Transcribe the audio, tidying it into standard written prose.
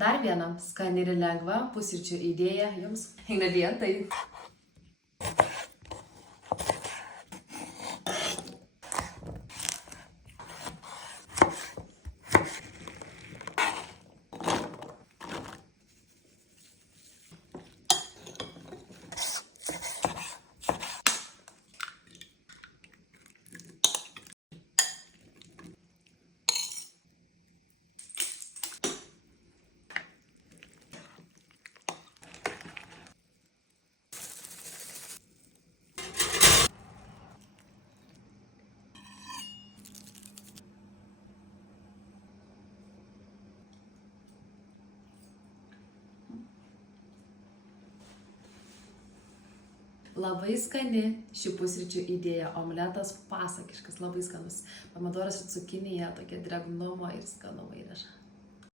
Dar viena skani ir lengva pusryčių idėja jums. Ingredientai. Labai skani ši pusryčių idėja, omletas pasakiškas, labai skanus. Pomidoras ir cukinija tokia drėgnumo ir skanumo įneša.